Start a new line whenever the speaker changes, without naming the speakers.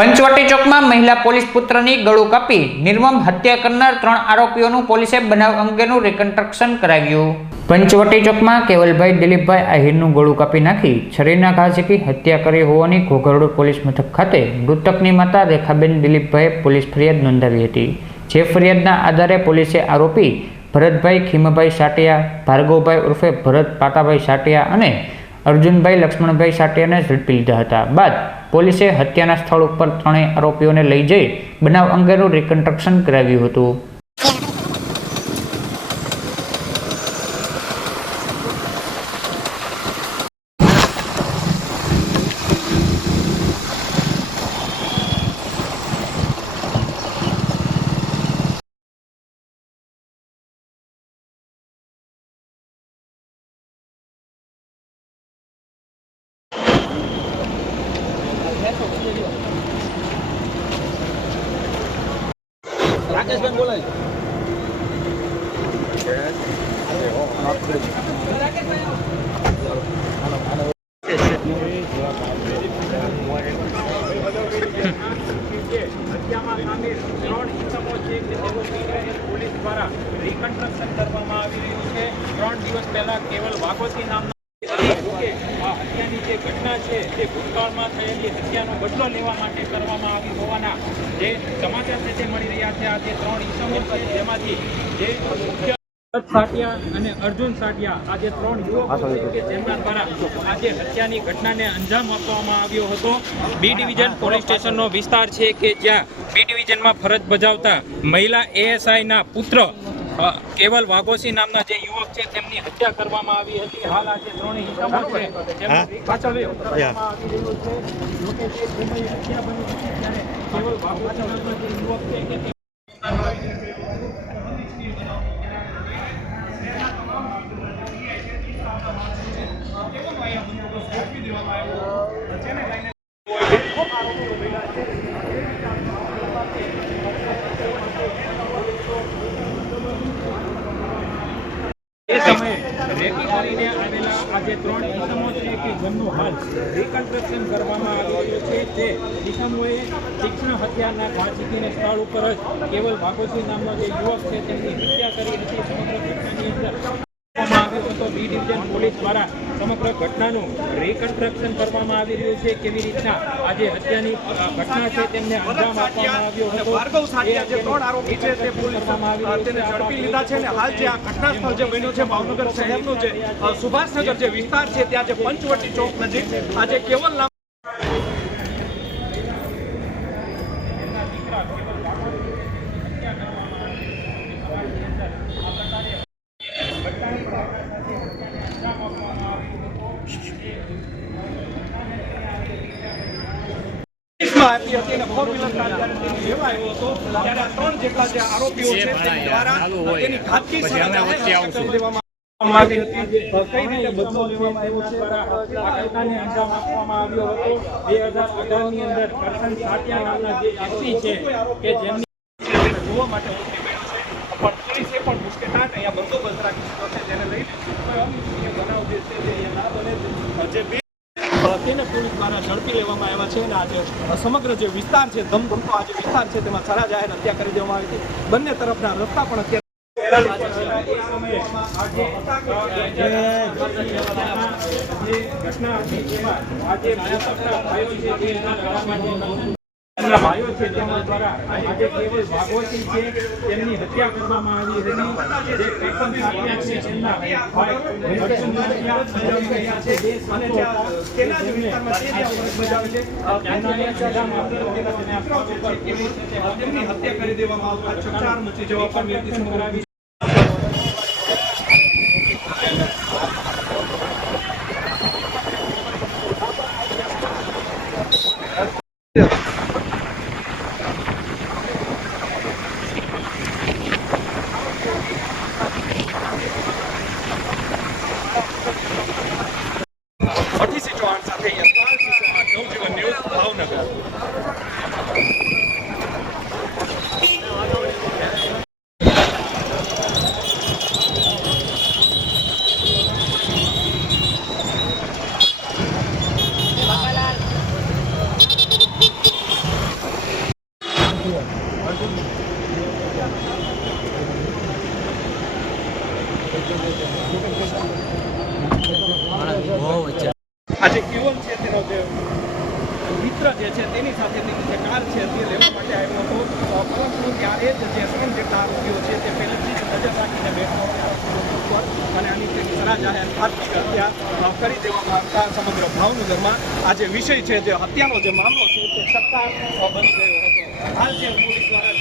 પંચવટી ચોકમાં મહિલા પોલીસ પુત્રની ગળું કાપી નિર્મમ હત્યા કરનાર ત્રણ આરોપીઓનું પોલીસે બનાવ અંગેનું રિકન્સ્ટ્રક્શન કરાવ્યું. પંચવટી ચોકમાં કેવલભાઈ દિલીપભાઈ આહિરનું ગળું કાપી નાખી છરીના ઘા ઝીકી હત્યા કરી હોવાની ઘોઘરડો પોલીસ મથક ખાતે મૃતકની માતા રેખાબેન દિલીપભાઈએ પોલીસ ફરિયાદ નોંધાવી હતી. જે ફરિયાદના આધારે પોલીસે આરોપી ભરતભાઈ ખીમભાઈ સાટિયા, ભાર્ગવભાઈ ઉર્ફે ભરત પાતાભાઈ સાટિયા અને અર્જુનભાઈ લક્ષ્મણભાઈ સાટિયાને ઝડપી લીધા હતા. બાદ પોલીસે હત્યાના સ્થળ ઉપર ત્રણેય આરોપીઓને લઈ જઈ બનાવ અંગેનું રિકન્સ્ટ્રક્શન કરાવ્યું હતું.
રાકેશભાઈ બોલાય
પોલીસ દ્વારા રિકન્સ્ટ્રક્શન કરવામાં આવી રહ્યું છે. ત્રણ દિવસ પહેલા કેવલ વાઘોતી નામના હત્યાની જે ઘટના છે તે ભૂતકાળમાં થયેલી હત્યાનો બદલો લેવા માટે કરવામાં આવી હોવાના જે સમાચાર છે તે મળી રહ્યા છે. આજે ત્રણ ઇસમો છે જેમાંથી જે મુખ્ય સાટિયા અને અર્જુન સાટિયા આ જે ત્રણ યુવકો છે કે જેમના દ્વારા આજે હત્યાની ઘટનાને અંજામ આપવામાં આવ્યો હતો. બી ડિવિઝન પોલીસ સ્ટેશનનો વિસ્તાર છે કે જ્યાં બી ડિવિઝનમાં ફરજ બજાવતા મહિલા એએસઆઈના પુત્ર કેવલ વાઘોસી નામના જે યુવક છે તેમની હત્યા કરવામાં આવી હતી. હાલ આજે ત્રણેય ઇસમો છે પાછળ રિકન્સ્ટ્રક્શન કરવામાં આવી રહ્યું છે જોકે તે સમયે હત્યા બની હતી ત્યારે કેવલ વાઘોસી નામનો જે યુવક છે કે તે એ સમયે રેકી કરીને આવેલા આ જે ત્રણ ઇસમો જેમનું હાલ રિકન્સ્ટ્રક્શન કરવામાં આવી રહ્યું છે તે ઇસમોએ તીક્ષ્ણ હત્યાના ઘા સ્થળ ઉપર જ કેવલ ભાગોસિંહ નામનો જે યુવક છે, તેમની હત્યા કરી હતી સમગ્ર ઘટનાની અંદર કરવામાં આવ્યો હતો બી ડિવિઝન પોલીસ દ્વારા સમગ્ર ઘટનાનું રિકન્સ્ટ્રક્શન કરવામાં આવી રહ્યું છે. કેવી રીતના આજે હત્યાની ઘટના છે તેમને અંજામ આપવામાં આવ્યો હતો.
ભાર્ગવ જે ત્રણ આરોપી છે તે પોલીસ
કરવામાં આવી
તેને ઝડપી લીધા છે અને હાલ જે આ ઘટના સ્થળ જે બન્યું છે ભાવનગર શહેરનું જે સુભાષનગર જે વિસ્તાર છે ત્યાં જે પંચવટી ચોક નજીક આજે કેવલ નામ પોલીસમાં આપી હતી અને ફોર વ્હીલર કાર જ્યારે તેને લેવા આવ્યો હતો ત્યારે આ ત્રણ જેટલા જે આરોપીઓ છે તેની દ્વારા તેની ઘાતકી સજા જાહેર આવી હતી. કઈ રીતે બદલો લેવામાં આવ્યો છે
આ ઘટનાને અંજામ આપવામાં આવ્યો હતો. બે હજાર અઢારની અંદર કરશન સાટિયા નામના જે વ્યક્તિ છે કે જેમની
જોવા માટે ઉતરી ગયો છે. પણ પોલીસે પણ મુશ્કેટાટ અહીંયા બંદોબસ્ત રાખી દીધો છે જેને લઈને કોઈ અનિચ્છનીય બનાવ જે છે તે અહીંયા ના બને જે બે અ, તેને પોલીસ દ્વારા ઝડપી લેવામાં આવ્યા છે અને આજે સમગ્ર જે વિસ્તાર છે, ધમધમતો આજે વિસ્તાર છે તેમાં સારા જાહેર હત્યા કરી દેવામાં આવી હતી. બંને તરફના રસ્તા પણ અત્યારે
ઘટના આજે ભાઈઓ તેમના હત્યા કરવામાં આવી છે તેમના ભાઈ
હત્યા કરી દેવામાં આવતા, ચકચાર મચી જવા હતી સમગ્ર
કરાવી
Ty si John, a ty jsi John, a ty jsi John, a ty jsi Oh, it's આજે કેવલ છે, તેનો જે મિત્ર જે છે, તેની સાથે તેની જે કાર છે, તે લેવા માટે આવ્યો હતો. પરંતુ ત્યારે જ જે ત્રણ જેટલા આરોપીઓ છે, તે પહેલેથી જ નજર રાખીને બેઠો હતો અને આની કંઈક સરા જાહેર આર્થિક હત્યા કરી દેવામાં આવતા સમગ્ર ભાવનગરમાં આ જે વિષય છે, જે હત્યાનો જે મામલો છે, તે સત્તા બની ગયો હતો. હાલ જે પોલીસ દ્વારા